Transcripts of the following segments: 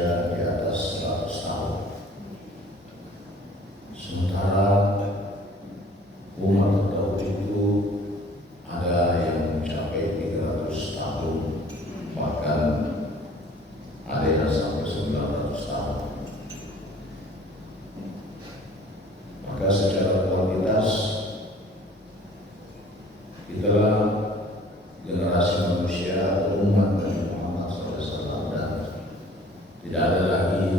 berusia di atas 100 tahun. Sementara umat terdahulu itu ada yang mencapai 300 tahun, bahkan ada yang sampai 900 tahun. Maka secara kualitas itulah generasi manusia atau umat Nabi Muhammad SAW, dan tidak ada lagi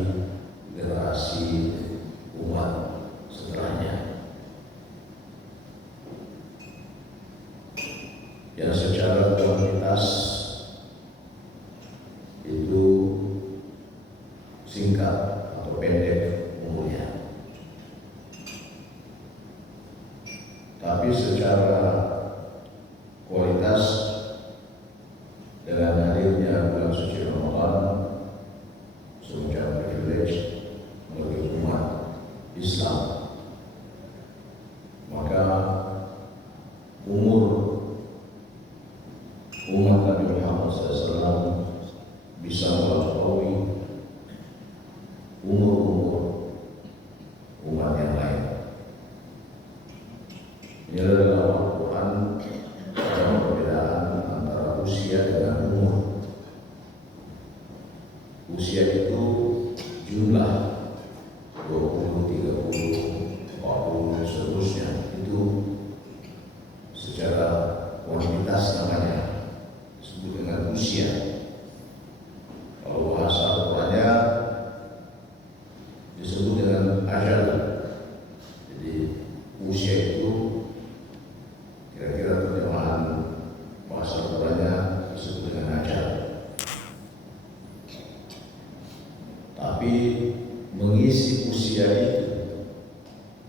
generasi umat setelahnya yang secara kualitas itu singkat atau pendek umurnya, tapi secara kualitas dengan hadirnya bulan suci Ramadan semacam privilege bagi umat Islam, maka umur umat Nabi Muhammad SAW bisa melampaui umur umat yang lain. Ini adalah Al-Quran dalam perbedaan antara usia dengan umur. Usia itu jumlah 20, 30, 40, seterusnya, itu secara kuantitas namanya disebut dengan usia. Kalau bahasa Al-Qurannya disebut dengan ajal. Jadi usia itu kira-kira terjemahan bahasa Al-Qurannya disebut dengan ajal. Tapi mengisi usia itu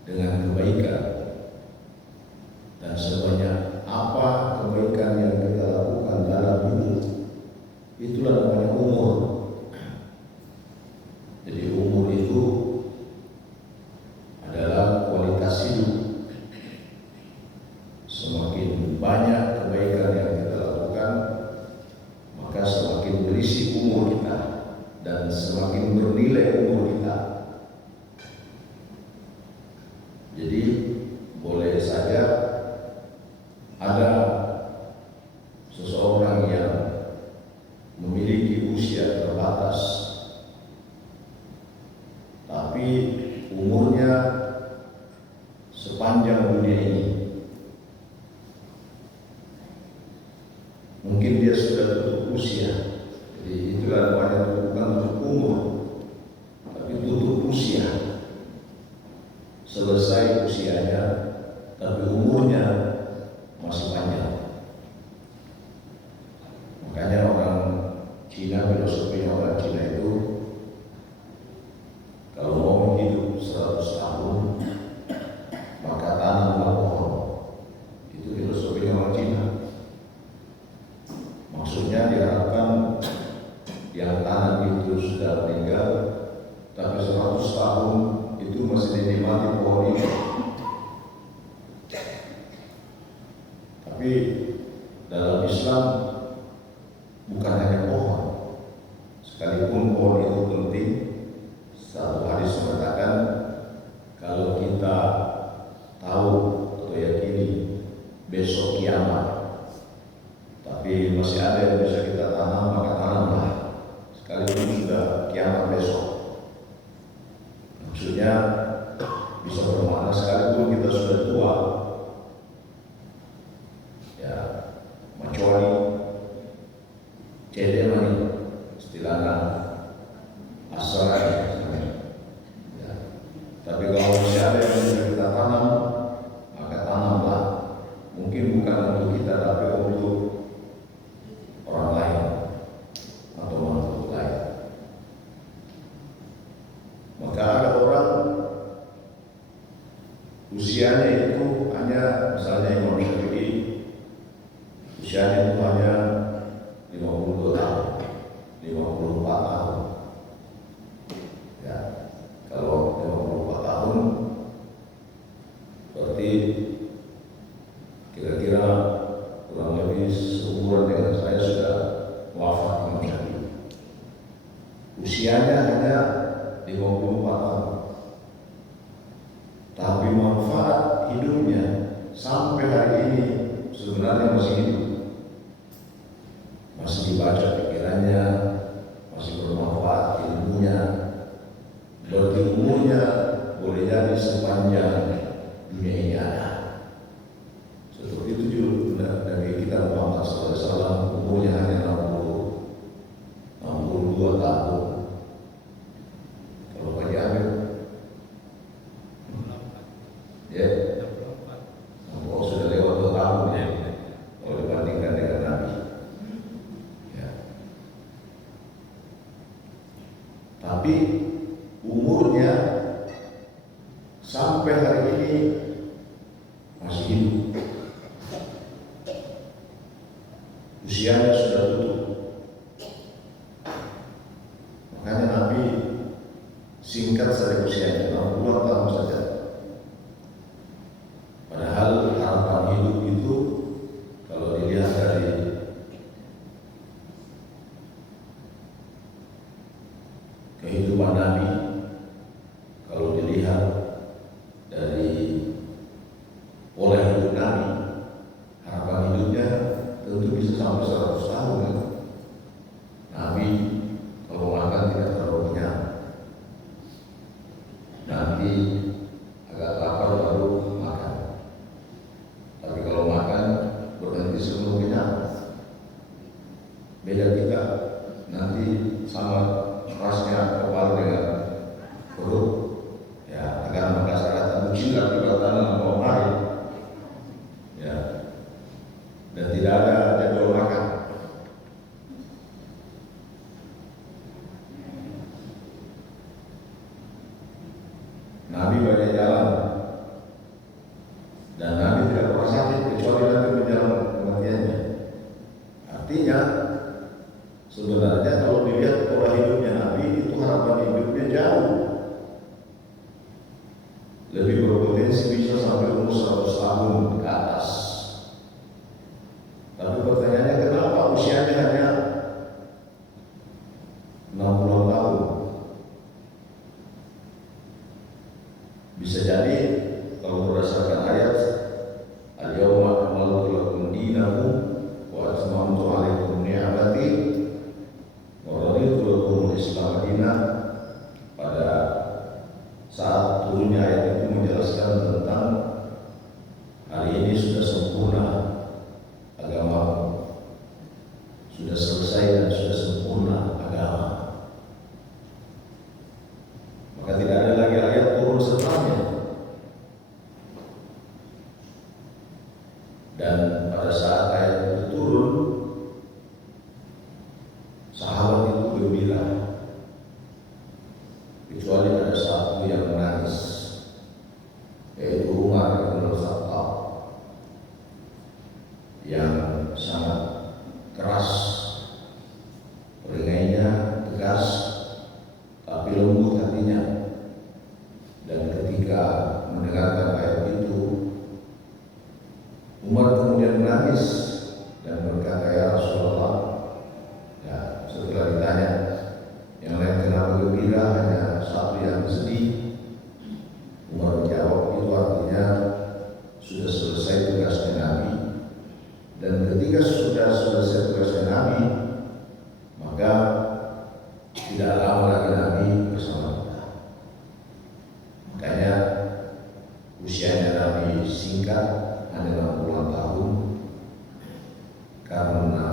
dengan kebaikan, dan sebanyak apa kebaikan yang kita lakukan dalam hidup, itulah namanya umur. Jadi umur itu adalah kualitas hidup. Semakin banyak kebaikan yang kita lakukan, maka semakin berisi umur kita dan semakin bernilai umur kita. Jadi boleh saja ada seseorang yang memiliki usia terbatas, tapi umurnya sepanjang dunia ini. Mungkin dia sudah tutup usia. Jadi itulah namanya bukan tutup umur, tapi tutup usia. Selesai usianya, tapi umurnya masih panjang. Makanya orang Cina, filosofinya orang Cina itu kalau mau hidup 100 tahun, maka tanamlah pohon. Itu filosofinya orang Cina. Maksudnya diharapkan yang tanam itu sudah meninggal, tapi 100 tahun itu masih dinikmati pohon itu. Tapi dalam Islam bukan hanya pohon, sekalipun pohon itu penting. Satu hadis mengatakan kalau kita tahu atau yakini besok kiamat, tapi masih ada yang bisa kita tanam, maka tanamlah sekalipun sudah kiamat besok. Maksudnya bisa bermakna sekalipun kita sudah tua, ya kecuali cedemani istilahnya asal. Ya. Tapi kalau masih ada yang bisa kita tanam, maka tanamlah. Mungkin bukan untuk kita, tapi untuk orang lain atau makhluk lain. Maka ada orang usianya itu hanya, misalnya Imam Syafi'i, usianya itu hanya 52 tahun, 54 tahun. Ya, kalau 54 tahun berarti kira-kira kurang lebih seumuran dengan saya sudah wafat Imam Syafi'i. Usianya hanya 54 tahun. Tapi manfaat hidupnya sampai hari ini sebenarnya masih hidup. Masih dibaca pikirannya, masih bermanfaat ilmunya. Berarti umurnya boleh jadi sepanjang dunia ini ada. Seperti itu juga Nabi kita Muhammad SAW, umurnya hanya 62 tahun. Kalau Pak Amir, ya, oh sudah lewat 2 tahun ya, kalau dibandingkan dengan Nabi. Ya. Tapi umurnya sampai hari ini masih hidup. Usianya sudah tutup. Makanya Nabi singkat saja usianya, 60 tahun saja. Padahal harapan hidup itu kalau dilihat dari kehidupan Nabi, kalau dilihat dari pola hidup Nabi, harapan hidupnya tentu bisa sampai 100 tahun kan? Nabi kalau makan tidak terlalu kenyang, nanti agak lapar baru makan. Tapi kalau makan berhenti sebelum kenyang. Beda kita, nanti sama kerasnya kepala dengan perut, ya agar masyarakat menjilat juga tanah mau mari, ya, dan tidak ada jadwal makan. Nabi banyak jalan, dan Nabi tidak pernah sakit kecuali nanti menjelang kematiannya. Artinya sebenarnya kalau dilihat pola hidupnya Nabi, itu harapan hidupnya jauh lebih berpotensi bisa sampai umur 100 tahun ke atas. Tapi pertanyaannya, kenapa usianya hanya 60 tahun? Bisa jadi kalau berdasarkan ayat al-yawma akmaltu lakum dinakum wa atmamtu alaikum ni'mati wa raditu lakum al-islam dinan, pada saat turunnya ayat itu menjelaskan tentang hari ini sudah sempurna agama, sudah selesai dan sudah sempurna agama. Maka tidak ada lagi ayat turun setelahnya. Dan pada saat ayat itu turun, sahabat itu gembira, kecuali ada satu yang menangis, yaitu Umar bin Khattab, yang sangat keras peringainya, tegas, tapi lembut hatinya. Dan ketika mendengarkan ayat itu, Umar kemudian menangis dan berkata, "Ya Rasulullah," ya, setelah ditanya yang lain kenapa gembira, hanya satu yang sedih. Umar menjawab, itu artinya sudah selesai tugasnya Nabi, dan ketika sudah selesai tugasnya Nabi, maka tidak lama lagi Nabi bersama kita. Makanya usianya Nabi singkat, hanya 60 tahun, karena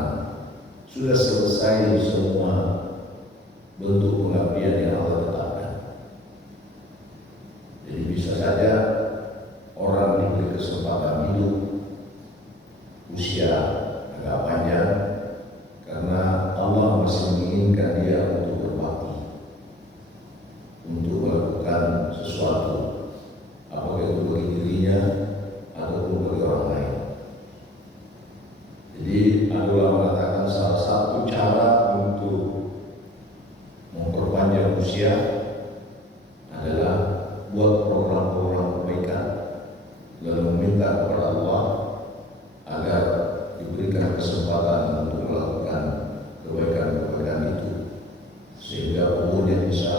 sudah selesai semua bentuk pengabdian yang Allah tetapkan. Jadi bisa saja orang diberi kesempatan hidup usia agak panjang karena Allah masih menginginkan dia untuk berbakti, untuk melakukan sesuatu, apakah itu bagi dirinya ataupun bagi orang lain. Jadi adalah mengatakan salah satu cara untuk memperpanjang usia adalah buat program-program kebaikan, lalu meminta kepada Allah agar diberikan kesempatan untuk melakukan kebaikan-kebaikan itu, sehingga umurnya bisa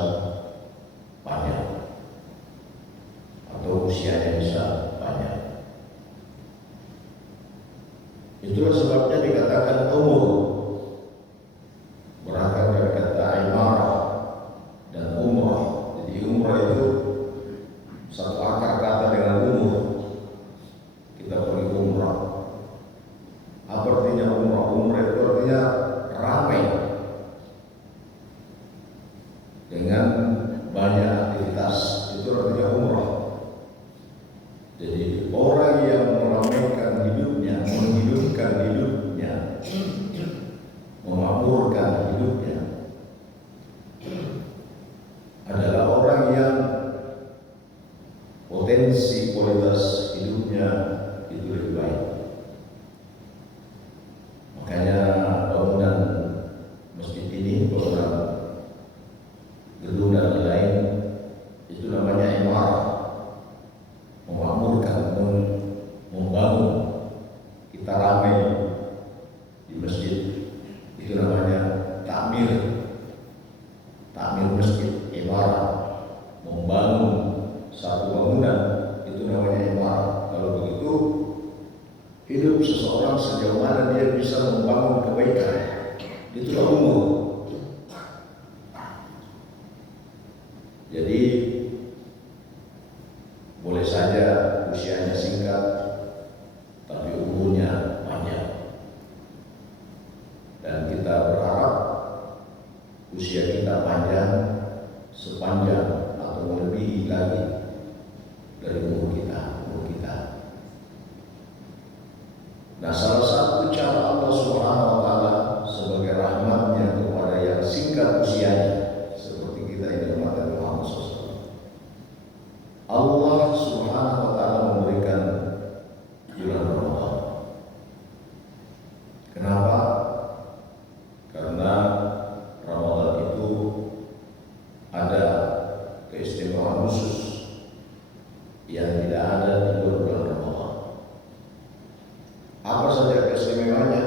banyak aktivitas, itu artinya umrah. Jadi orang yang meramaikan hidupnya, menghidupkan hidupnya, memakmurkan hidupnya adalah orang yang potensi kualitas hidupnya itu lebih baik. Makanya bangunan masjid ini, bangunan gedung dan lain-lain itu namanya imarah, memakmurkan, membangun. Kita ramai di masjid itu namanya takmir, takmir masjid, imarah, membangun satu bangunan itu namanya imarah. Kalau begitu hidup seseorang sejauh mana dia bisa membangun kebaikan, itulah umur. Jadi boleh saja usianya singkat, tapi umurnya panjang. Dan kita berharap usia kita panjang, sepanjang atau melebihi lagi dari umur kita. Nah, salah satu cara Allah Subhanahu wa Ta'ala sebagai rahmatnya kepada yang singkat usianya, seperti kita ini umat Muhammad SAW, Allah Subhanahu wa Ta'ala memberikan bulan Ramadan. Kenapa? Karena Ramadan itu ada keistimewaan khusus yang tidak ada di luar bulan Ramadan. Apa saja keistimewaannya?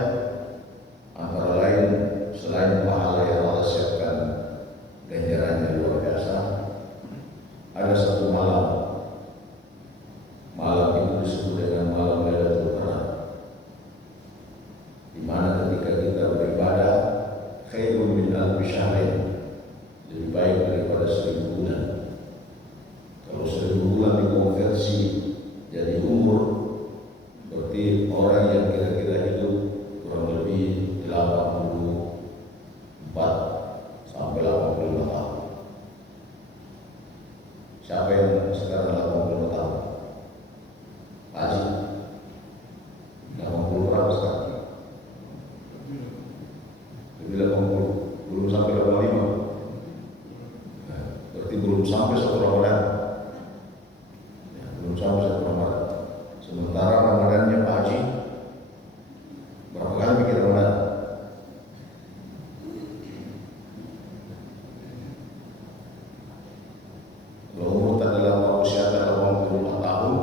Antara lain, selain pahala yang Allah siapkan ganjarannya luar biasa, ada satu malam. Malam itu disebut dengan malam Lailatul Qadar, di mana ketika kita beribadah, khairun min alfi syahrin, lebih baik daripada 1000 bulan. Kalau 1000 bulan dikonversi jadi umur, berarti orang yang kira-kira hidup kurang lebih 84 sampai 85 tahun. Siapa yang sekarang 85 tahun? Pak Haji? 80 berapa sekarang? Lebih 80, belum sampai 85. Nah, berarti belum sampai satu Ramadan. Ya, belum sampai satu Ramadan. Sementara Ramadannya Pak Haji berapa kali bikin Ramadan? Kalau umur tak dalam usia tak 85 tahun,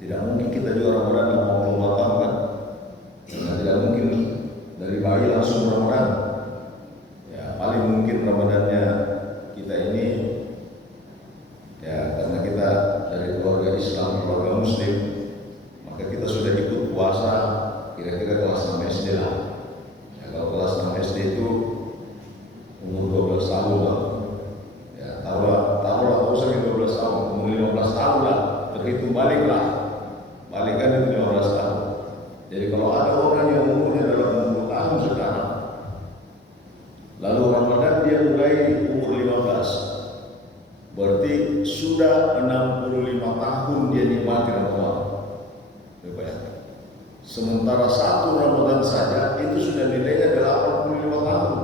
tidak mungkin kita juga Ramadan 85 tahun kan? Karena tidak mungkin dari bayi langsung Ramadan. Ya, paling mungkin Ramadannya kita ini, ya karena kita dari keluarga Islam, keluarga Muslim, maka kita sudah ikut puasa kira-kira kelas 6 SD lah. Ya, kalau kelas 6 SD itu umur 12 tahun lah. Ya, taruhlah usah 12 tahun, umur 15 tahun lah, terhitung balik lah. Balikan itu 15 tahun. Jadi kalau ada orang yang umurnya dalam 60 tahun sekarang, lalu Ramadan dia mulai umur 15, berarti sudah 65 tahun dia nikmati Ramadan. Sementara satu Ramadan saja itu sudah nilainya adalah 85 tahun.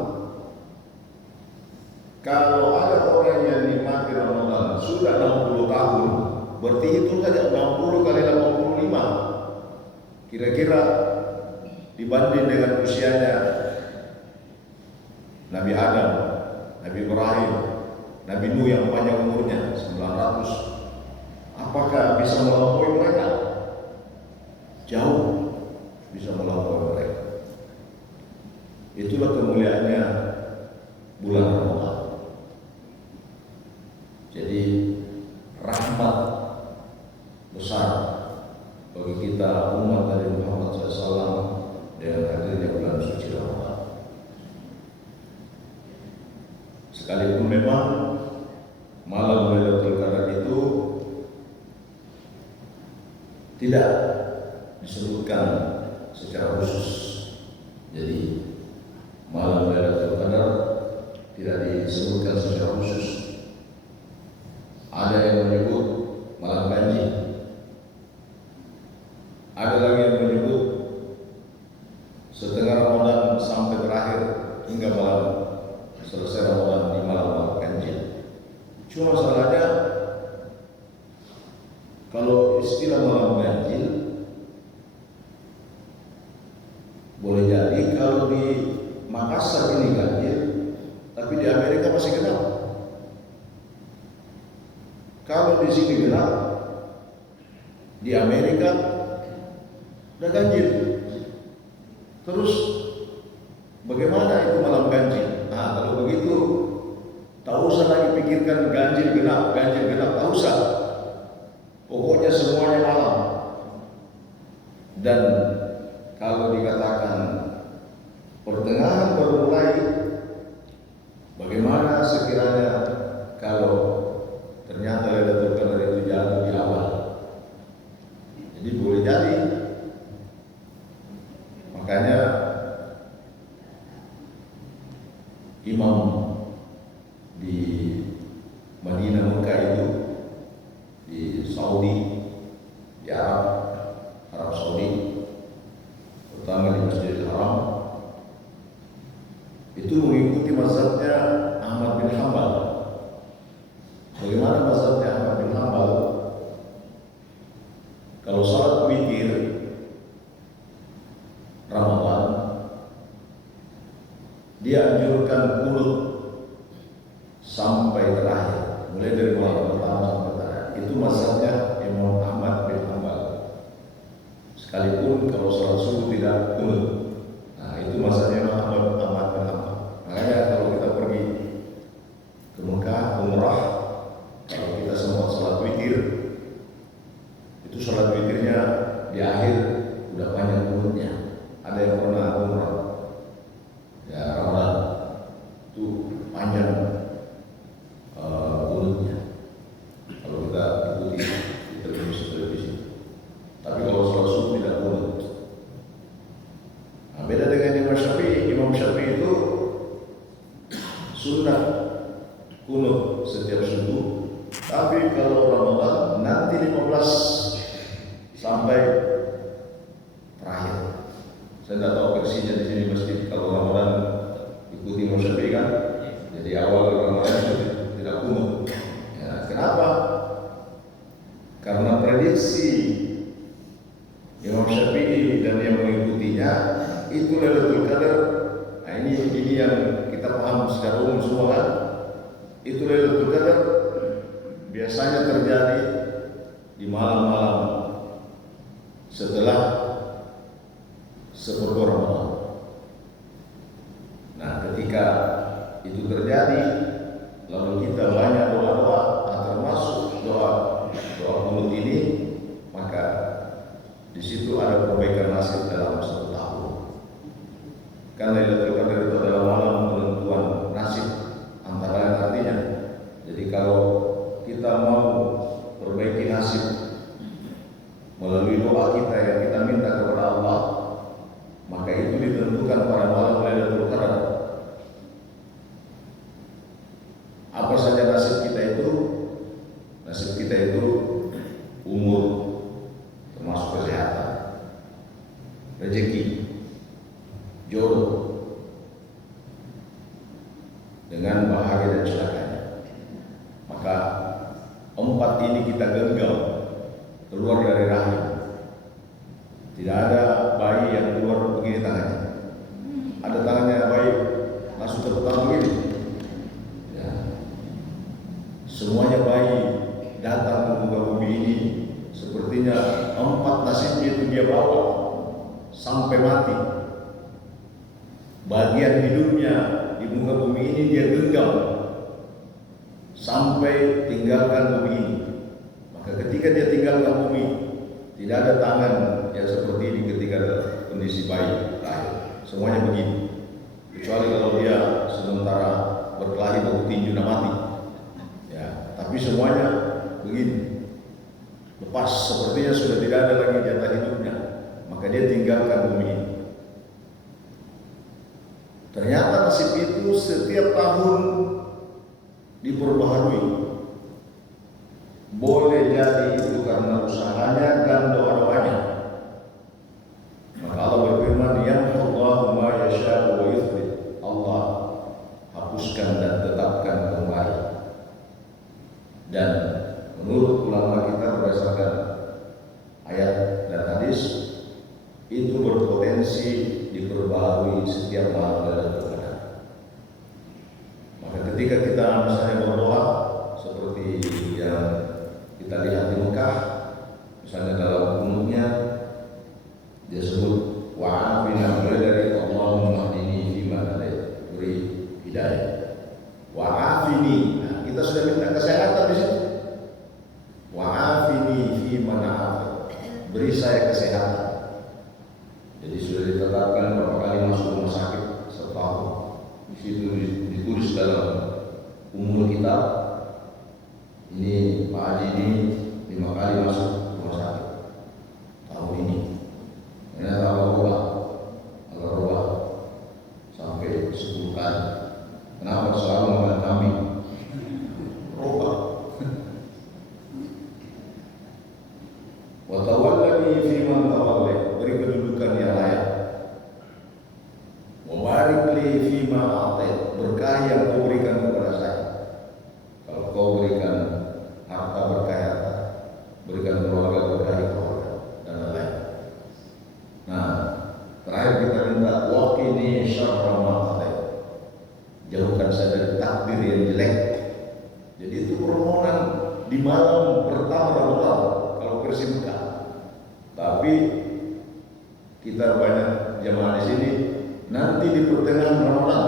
Kalau ada orang yang nikmati Ramadan sudah 60 tahun, berarti itu saja 60 kali 85. Kira-kira dibanding dengan usianya Nabi Adam, Nabi Ibrahim, Nabi Nuh yang panjang umurnya 900, apakah bisa melampaui mereka? Jauh bisa melampaui mereka. Itulah kemuliaannya bulan Ramadan. Jadi rahmat besar bagi kita umat dari Muhammad SAW dengan hadirnya bulan suci Ramadan. Sekalipun memang malam Lailatul Qadar itu tidak disebutkan secara khusus. Jadi malam Lailatul Qadar tidak disebutkan secara khusus. Cuma masalahnya kalau istilah malam ganjil, boleh jadi kalau di Makassar ini ganjil, tapi di Amerika masih genap. Kalau di sini genap, di Amerika udah ganjil. Terus bagaimana itu malam ganjil? Nah, kalau begitu tak usah lagi pikirkan ganjil genap, tak usah. Pokoknya semuanya malam. Dan kalau dikatakan pertengahan baru mulai, bagaimana sekiranya kalau ternyata Lailatul Qadar itu jatuh di awal? Jadi boleh jadi. Makanya imam di Madinah, Mekah itu, di Saudi, di Arab Saudi, terutama di Masjidil Haram, itu mengikuti mazhabnya Ahmad bin Hanbal. Bagaimana mazhabnya Ahmad bin Hanbal? Kalau salat witir Ramadan, dia anjurkan kunut sampai terakhir, mulai dari malam pertama sampai terakhir. Itu mazhabnya Imam Ahmad bin Hanbal. Sekalipun kalau salat subuh tidak kunut, nah itu mazhabnya Imam Ahmad bin Hanbal. Makanya kalau kita pergi ke Mekah umrah, kalau kita semua salat witir, itu salat witirnya di akhir udah banyak kunutnya. Ada yang pernah umrah ya Ramadan itu panjang kunutnya kalau kita ikuti di televisi. Tapi kalau salat subuh tidak kunut. Nah, beda dengan Imam Syafi'i itu sunnah kunut setiap subuh. Tapi kalau Ramadan nanti 15 sampai terakhir. Saya tidak tahu persisnya di sini masjid. Kalau Ramadan ikuti Imam Syafi'i kan, jadi awal Ramadan itu tidak kunut. Ya, kenapa? Karena prediksi Imam Syafi'i dan yang mengikutinya itu Lailatul Qadar. Nah, ini yang kita paham secara umum semua kan. Itu Lailatul Qadar biasanya terjadi di malam-malam setelah seperempat Ramadan. Nah, ketika itu terjadi, lalu kita banyak doa-doa, termasuk doa kunut ini, maka di situ ada perbaikan nasib dalam satu tahun. Karena Lailatul Qadar itu adalah malam penentuan nasib antara lain artinya. Jadi kalau kita mau perbaiki nasib melalui doa kita yang kita minta kepada Allah, maka itu ditentukan pada malam Lailatul Qadar. Apa saja nasib kita itu? Nasib kita itu umur, termasuk kesehatan, rezeki, jodoh, dengan bahagia dan celakanya. Maka 4 ini kita genggam keluar dari rahim. Tidak ada bayi yang keluar begini tangannya. Ada tangannya bayi langsung terpegang begini. Ya. Semuanya bayi datang ke muka bumi ini, sepertinya 4 nasibnya itu dia bawa sampai mati. Bagian hidupnya di muka bumi ini dia genggam sampai tinggalkan bumi ini. Maka ketika dia tinggalkan bumi, tidak ada tangan yang seperti ini ketika kondisi bayi lahir. Semuanya begini. Kecuali kalau dia sementara berkelahi atau tinju dan mati. Ya, tapi semuanya begini. Lepas sepertinya sudah tidak ada lagi jatah hidupnya. Maka dia tinggalkan bumi ini. Ternyata nasib itu setiap tahun diperbaharui. Boleh jadi itu karena usahanya dan doa-doanya. Maka Allah berfirman, "Yamhullahu ma yasha'u wa yuthbit." Allah hapuskan dan tetapkan kembali. Dan menurut ulama kita berdasarkan ayat dan hadis itu berpotensi diperbaharui setiap malam Lailatul Qadar. Maka ketika kita misalnya berdoa seperti yang kita lihat di Mekah, misalnya dalam kunutnya dia sebut wa'afina, mulai dari Allahumma hdini fima hadait, beri hidayah. Wa'afini, nah, kita sudah minta kesehatan di situ. Wa'afini fima na'af, beri saya kesehatan. Jadi sudah ditetapkan berapa kali masuk rumah sakit setahun. Di situ ditulis dalam umur kita, ini Pak Haji ini 5 kali masuk rumah sakit tahun ini. Ternyata Allah rubah sampai 10 kali. Kenapa selalu makan kambing? Rubah. Wa tawallani fi man tawallai, beri kedudukan yang layak. Wa barik li fi ma a'tait, berkah yang kau berikan kepada saya. Kalau kau berikan harta, berkah harta, berikan keluarga, berkah keluarga, dan lain-lain. Nah, terakhir kita minta waqini syarra ma qadait, jauhkan saya dari takdir yang jelek. Jadi itu permohonan di malam pertama Ramadan kalau versi Mekah. Tapi kita banyak jamaah di sini nanti di pertengahan Ramadan,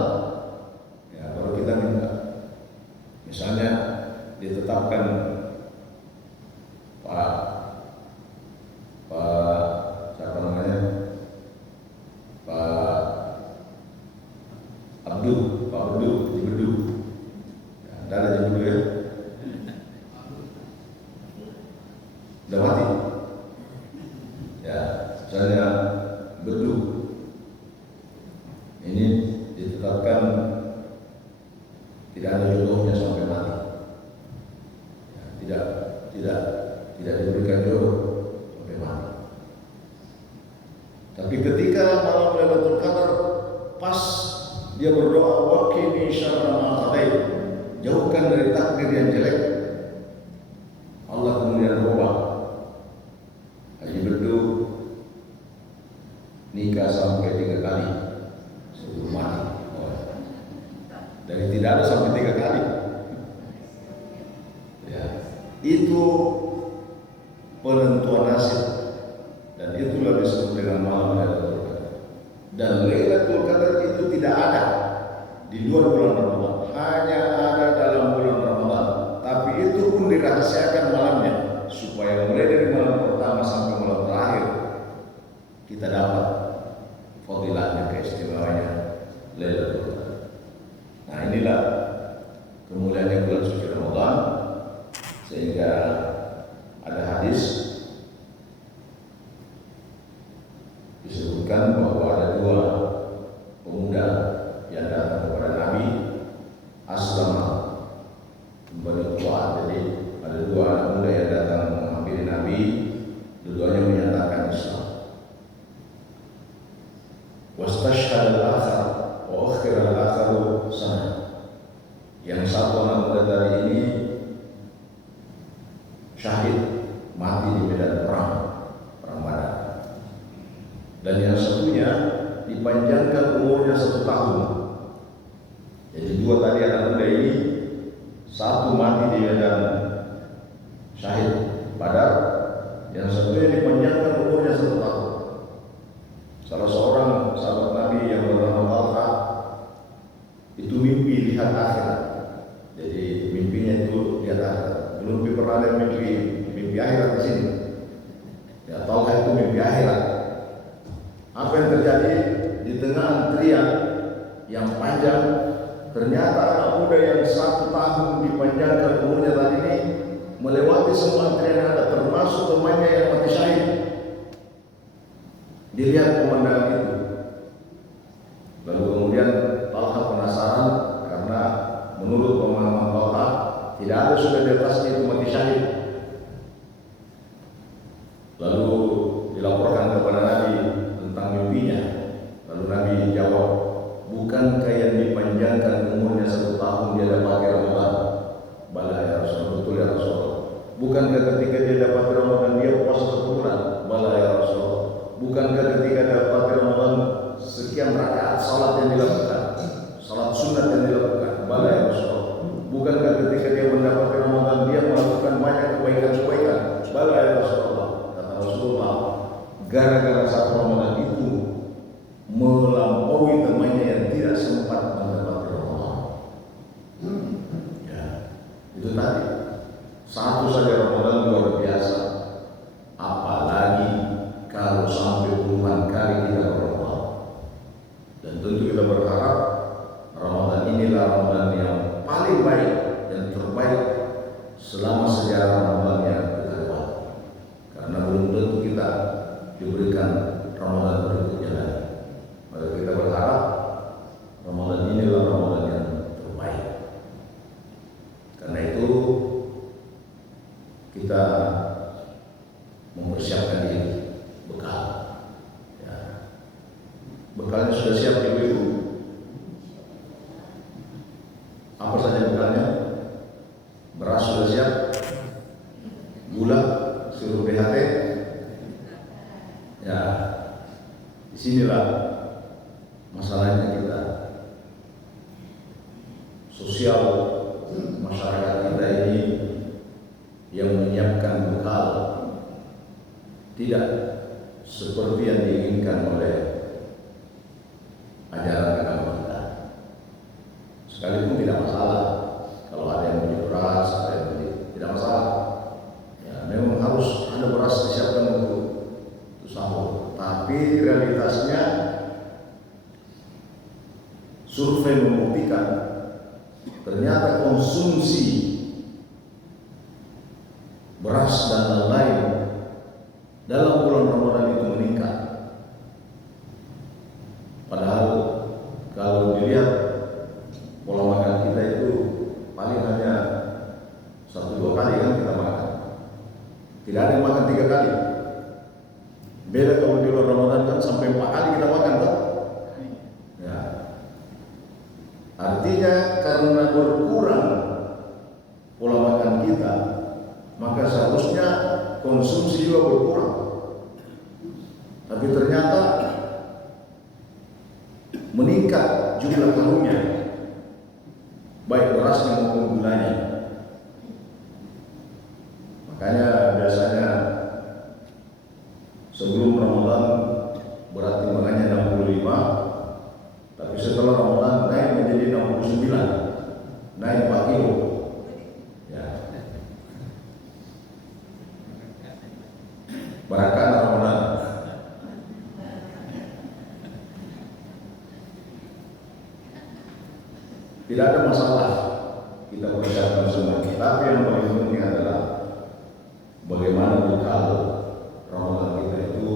ya baru kita minta. Misalnya ditetapkan Pak siapa namanya, Pak Abdul di Bedu, ya, ada di Bedu ya, udah mati, ya misalnya Bedu ini ditetapkan tidak ada jodohnya sampai mati, ya, tidak diberikan jodoh sampai mati. Tapi ketika malam Lailatul Qadar pas dia berdoa waqini syarra ma qadait, jauhkan dari takdir yang jelek, Allah kemudian berubah. Haji Bedu nikah sampai 3 kali sebelum mati. Dari tidak ada sampai 3 kali. Ya, itu penentuan nasib, dan itulah disebut dengan malam Lailatul Qadar. Dan Lailatul Qadar itu tidak ada di luar bulan Ramadan, hanya ada dalam bulan Ramadan. Tapi itu pun dirahasiakan malamnya, supaya mulai dari malam pertama sampai malam terakhir kita dapat fadilahnya, keistimewaannya Lailatul Qadar. Nah, inilah kemuliaan bulan suci Ramadan, sehingga ada hadis disebutkan bahwa ada 2 pemuda yang datang kepada Nabi, aslama Bani Tu'ad. Jadi ada 2 anak muda yang datang menghampiri Nabi, dua-duanya menyatakan Islam. Wastashhad al-akhar wa akhir al-akharu sana. Yang satu anak muda tadi ini syahid, mati di medan perang Badar. Dan yang satunya dipanjangkan umurnya 1 tahun. Jadi 2 tadi anak muda ini, satu mati di medan syahid Badar, yang satunya dipanjangkan umurnya 1 tahun. Salah seorang sahabat Nabi yang bernama Talha itu mimpi lihat akhirat. Jadi mimpinya itu lihat akhirat. Belum pernah ada mimpi akhirat di sini. Ya, Talha itu mimpi akhirat. Apa yang terjadi di tengah antrian yang panjang? Ternyata anak muda yang 1 tahun dipanjangkan umurnya tadi ini melewati semua antrian yang ada, termasuk temannya yang mati syahid. Dilihat pemandangan itu, lalu kemudian Talha penasaran, karena menurut pemahaman Talha tidak ada sudah di atasnya itu mati syahid. Lalu dilaporkan kepada Nabi tentang mimpinya. Lalu Nabi jawab, bukankah yang dipanjangkan umurnya 1 tahun dia dapat Ramadan? Bala ya Rasulullah, betul ya Rasulullah. Bukankah ketika dia dapat Ramadan dia puasa 1 bulan? Bala ya Rasulullah. Bukankah ketika dapat Ramadan sekian rakaat salat yang dilakukan, salat sunat yang dilakukan? Bala ya Rasulullah. Bukankah ketika dia mendapat Ramadan dia melakukan banyak kebaikan-kebaikan? Bala ya Rasulullah. Kata Rasulullah, gara-gara 1 Ramadan itu melampaui temannya yang tidak sempat mendapat Ramadan. Ya, itu tadi. 1 saja Ramadan luar biasa. Apalagi kalau sampai puluhan kali kita berdoa. Dan tentu kita berharap Ramadan inilah Ramadan yang paling baik dan terbaik selama sejarah Ramadan yang kita lewati. Karena belum tentu kita diberikan Ramadan berikutnya lagi. Maka kita berharap Ramadan inilah Ramadan yang terbaik. Karena itu kita mempersiapkan diri, bekal. Ya. Bekalnya sudah siap ibu-ibu. Apa saja bekalnya? Beras sudah siap, gula, sirup BHT. Ya, disinilah masalahnya kita. Sosial masyarakat kita ini yang menyiapkan bekal tidak seperti yang diinginkan oleh ajaran agama kita. Sekalipun tidak masalah kalau ada yang beli beras, ada yang beli, tidak masalah. Ya, memang harus ada beras disiapkan untuk sahur. Tapi realitasnya survei membuktikan ternyata konsumsi beras dan lain-lain dalam bulan Ramadan itu meningkat. Padahal kalau dilihat pola makan kita itu paling hanya 1-2 kali kan kita makan. Tidak ada yang makan 3 kali. Beda kalau di bulan Ramadan kan sampai 4 kali kita makan kan? Ya. Artinya karena berkurang pola makan kita, maka seharusnya konsumsi juga berkurang. Tapi ternyata meningkat jumlah tahunnya, baik berasnya maupun gulanya. Makanya biasanya sebelum Ramadan berat timbangannya 65, tapi setelah Ramadan naik menjadi 69, naik 4 kilo. Barakah Ramadan. Tidak ada masalah kita persiapkan semua. Tapi yang paling penting adalah bagaimana bekal Ramadan kita itu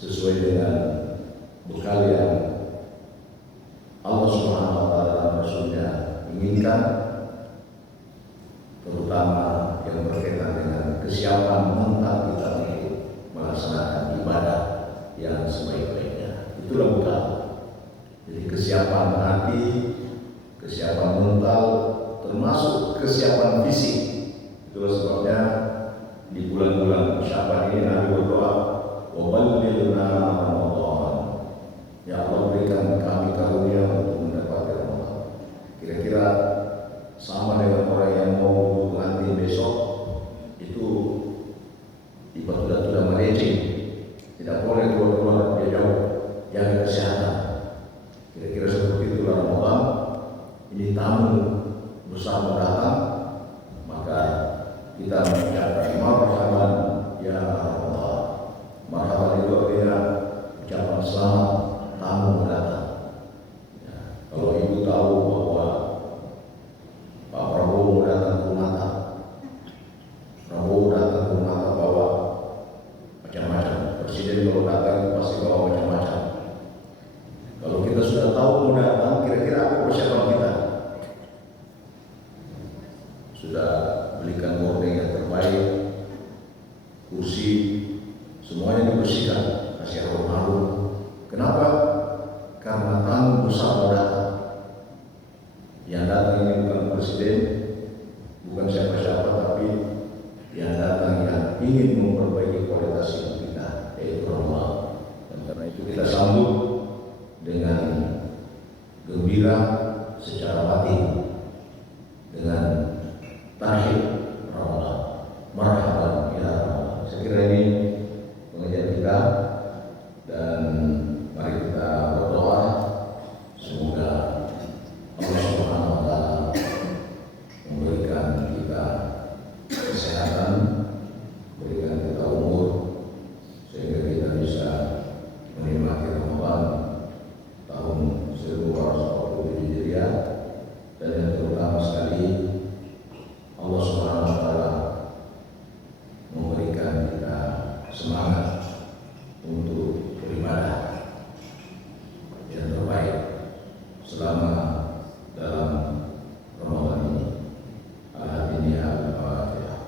sesuai dengan bekal yang Allah Subhanahu wa taala dan Rasulnya inginkan, terutama yang berkaitan dengan kesiapan mental kita untuk melaksanakan ibadah yang sebaik-baiknya. Itulah bekal. Jadi kesiapan hati, kesiapan mental, termasuk kesiapan fisik. Itulah sebabnya di bulan-bulan Sya'ban ini Nabi berdoa, wa ballighna Ramadan. Ya Allah, berikan kami karunia untuk mendapatkan Ramadan. Kira-kira sama dengan orang yang mau duduk pengantin besok, itu ibadah sudah melecing, tidak boleh keluar-keluar, dia jauh, jaga kesehatan. Kira-kira seperti itulah Ramadan. Ini tamu bersama datang, maka kita mengucapkan marhaban ya Allah. Marhaban itu artinya ucapan selamat tamu datang. Ya, kalau ibu tahu bahwa Pak Prabowo datang ke rumah, Prabowo datang ke rumah bawa macam-macam. Presiden kalau datang pasti bawa macam-macam. Kalau kita sudah tahu mau datang, kira-kira apa persiapan kita? Sudah belikan boarding yang terbaik, kursi, semuanya dibersihkan, kasih harum-harum. Kenapa? Karena tamu besar datang. Yang datang ini bukan presiden, bukan siapa-siapa, tapi ingin memperbaiki kualitas hidup kita, yaitu Ramadan. Dan karena itu kita sambut dengan gembira secara batin dengan tarhib Ramadan, marhaban ya Ramadan. Saya kira ini pengajian kita, dan mari kita berdoa semoga Allah Subhanahu wa taala memberikan kita kesehatan, berikan kita umur sehingga kita bisa menikmati Ramadan tahun 1440 Hijriah, dan yang terutama sekali Allah Subhanahu wa taala memberikan kita semangat untuk beribadah yang terbaik selama dalam Ramadan ini. Al-Hadiniya al-Fatihah.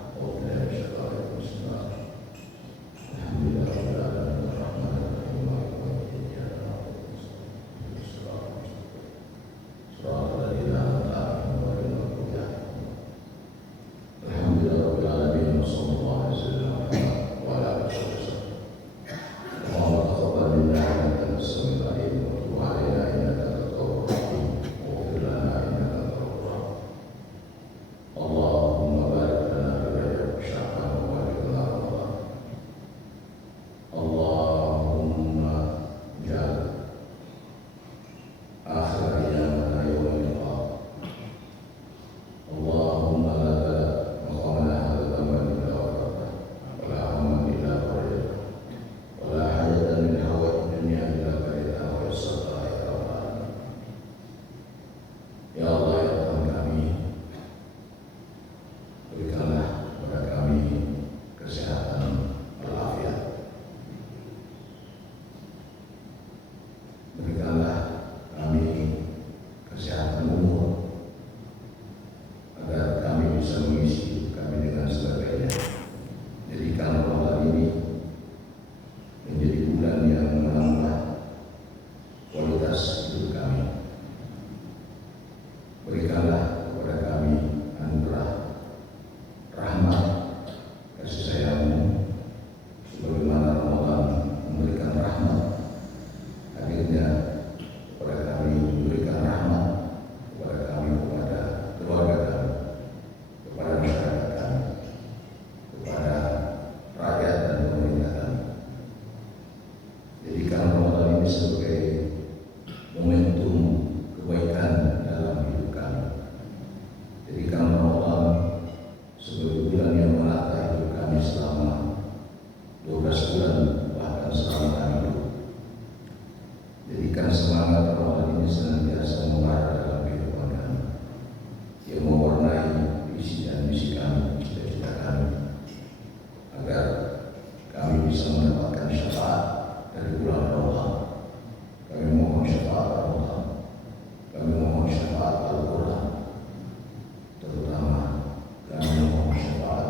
Ya Allah, ya Tuhan kami, berikanlah kepada kami kesehatan walafiat. Berikanlah kami kesehatan umur, agar kami bisa mengisi hidup kami dengan sebagainya. Jadikan Ramadan ini menjadi bulan yang menambah kualitas hidup kami. Berikanlah kepada kami anugerah rahmat kasih sayang-Mu, sebagaimana Ramadan memberikan rahmat. Akhirnya kepada kami memberikan rahmat kepada kami, kepada keluarga kami, kepada masyarakat kami, kepada rakyat dan pemerintah kami. Jadikan Ramadan ini sebagai momentum kebaikan dalam hidup kami. Jadikan Ramadan sebagai bulan yang menata hidup kami selama 12 bulan, bahkan selama kami hidup. Jadikan semangat Ramadan ini senantiasa membara dalam kehidupan kami, yang mewarnai visi dan misi kami, cita-cita kami, agar kami bisa mendapatkan syafaat dari bulan Ramadan. Kami mohon syafaat Ramadan, kami mohon syafaat Al-Quran, terutama kami mohon syafaat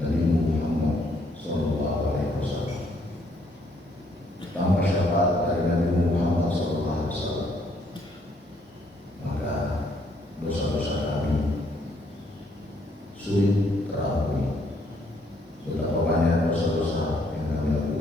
Nabi Muhammad SAW. Tanpa syafaat dari Nabi Muhammad SAW, maka dosa-dosa kami sulit terampuni. Betapa banyak dosa-dosa yang kami lakukan